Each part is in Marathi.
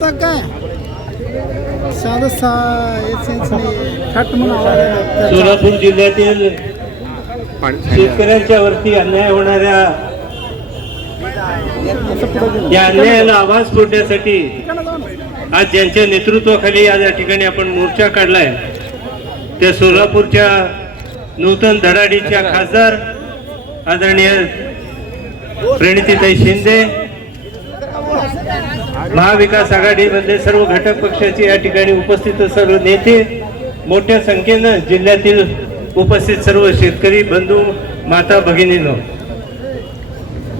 आता काय साधं सा एसेन्स नाही खट म्हणून आवाज आहे. सोलापूर जिल्ह्यातील शेतकऱ्यांच्या वरती अन्याय होणाऱ्या या अन्यायाला आवाज फोडण्यासाठी आज ज्यांच्या नेतृत्वाखाली आज या ठिकाणी आपण मोर्चा काढलाय त्या सोलापूरच्या नूतन धडाडीच्या खासदार आदरणीय प्रणितीताई शिंदे महाविकास आघाडीमधले सर्व घटक पक्षाचे या ठिकाणी उपस्थित सर्व नेते मोठ्या संख्येनं जिल्ह्यातील उपस्थित सर्व शेतकरी बंधू माता भगिनीनो.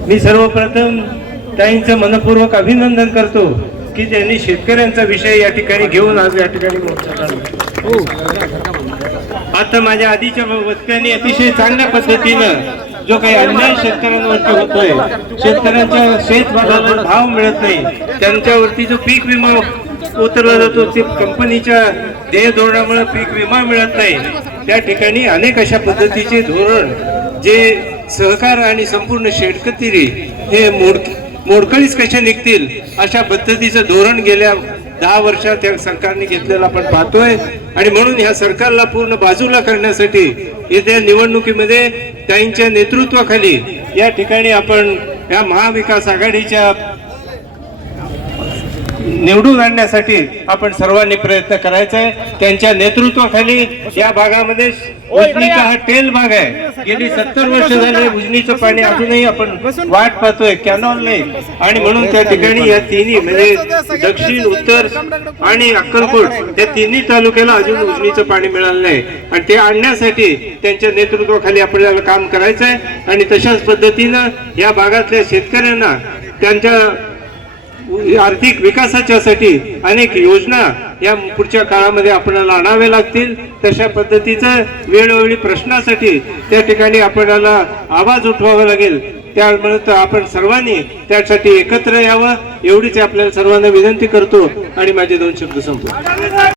मी सर्वप्रथम ताईंचं मनपूर्वक अभिनंदन करतो की त्यांनी शेतकऱ्यांचा विषय या ठिकाणी घेऊन आज या ठिकाणी मोर्चा काढला. आता माझ्या आधीच्या वक्त्यांनी अतिशय चांगल्या पद्धतीनं जो काही अन्याय शेतकऱ्यांवरती होतोय शेतकऱ्यांच्या शेतभागाला भाव मिळत नाही त्यांच्यावरती जो पीक विमा उतरला जातो ते कंपनीच्या देय धोरणामुळे पीक विमा मिळत नाही. त्या ठिकाणी अनेक अशा पद्धतीचे धोरण जे सहकार आणि संपूर्ण शेतकरी हे मोड मोडकळीच कशा निघतील अशा पद्धतीचं धोरण गेल्या दहा वर्षात त्या सरकारने घेतलेला आपण पाहतोय. आणि म्हणून ह्या सरकारला पूर्ण बाजूला करण्यासाठी येत्या निवडणुकीमध्ये त्यांच्या नेतृत्वाखाली या ठिकाणी आपण या महाविकास आघाडीच्या निवडून आणण्यासाठी आपण सर्वांनी प्रयत्न करायचा आहे. त्यांच्या नेतृत्वाखाली या भागामध्ये उजनीचा हा टेल भाग आहे. गेली सत्तर वर्ष झाले उजनीचं पाणी अजूनही आपण वाट पाहतोय कॅनॉल नाही. आणि म्हणून त्या ठिकाणी या तिन्ही म्हणजे दक्षिण उत्तर आणि अक्कलकोट या तिन्ही तालुक्याला अजून उजनीचं पाणी मिळालं नाही. आणि ते आणण्यासाठी त्यांच्या नेतृत्वाखाली आपल्याला काम करायचं आहे आणि तशाच पद्धतीनं या भागातल्या शेतकऱ्यांना त्यांच्या आर्थिक विकासाच्यासाठी अनेक योजना या पुढच्या काळामध्ये आपल्याला आणाव्या लागतील. तशा पद्धतीचं वेळोवेळी प्रश्नासाठी त्या ठिकाणी आपल्याला आवाज उठवावा लागेल. त्यामुळे तर आपण सर्वांनी त्यासाठी एकत्र यावं एवढीच आपल्याला सर्वांना विनंती करतो आणि माझे दोन शब्द संपतो